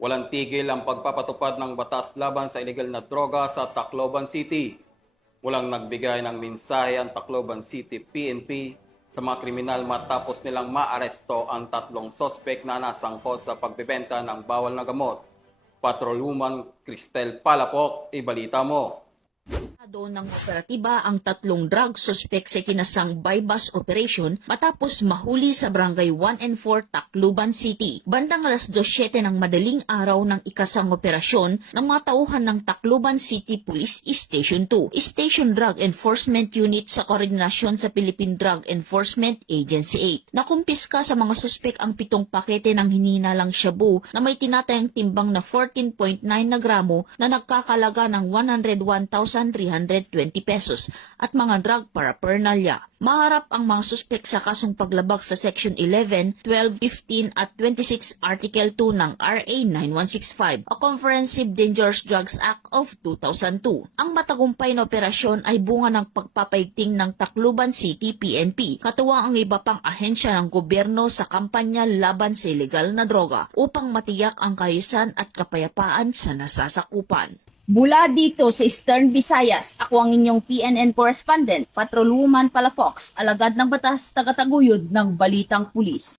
Walang tigil ang pagpapatupad ng batas laban sa illegal na droga sa Tacloban City. Walang nagbigay ng mensahe ang Tacloban City PNP sa mga kriminal matapos nilang maaresto ang 3 sospek na nasangkot sa pagbebenta ng bawal na gamot. Patrolwoman Cristel Palafox, ibalita mo. Ng operatiba ang 3 drug suspect sa kinasang bypass operation matapos mahuli sa barangay 1 and 4 Tacloban City. Bandang alas 2:07 ng madaling araw ng ikasang operasyon ng mga tauhan ng Tacloban City Police Station 2, Station Drug Enforcement Unit sa koordinasyon sa Philippine Drug Enforcement Agency 8. Nakumpiska sa mga suspek ang 7 pakete ng hininalang shabu na may tinatayang timbang na 14.9 na gramo na nagkakalaga ng 101,320 pesos at mga drug paraphernalia. Maharap ang mga suspek sa kasong paglabag sa Section 11, 12, 15 at 26 Article 2 ng RA 9165, a Comprehensive Dangerous Drugs Act of 2002. Ang matagumpay na operasyon ay bunga ng pagpapaigting ng Tacloban City PNP, katuwang ang iba pang ahensya ng gobyerno sa kampanya laban sa illegal na droga upang matiyak ang kaayusan at kapayapaan sa nasasakupan. Mula dito sa Eastern Visayas, ako ang inyong PNN correspondent, Patrolwoman Palafox, alagad ng batas, tagataguyod ng Balitang Pulis.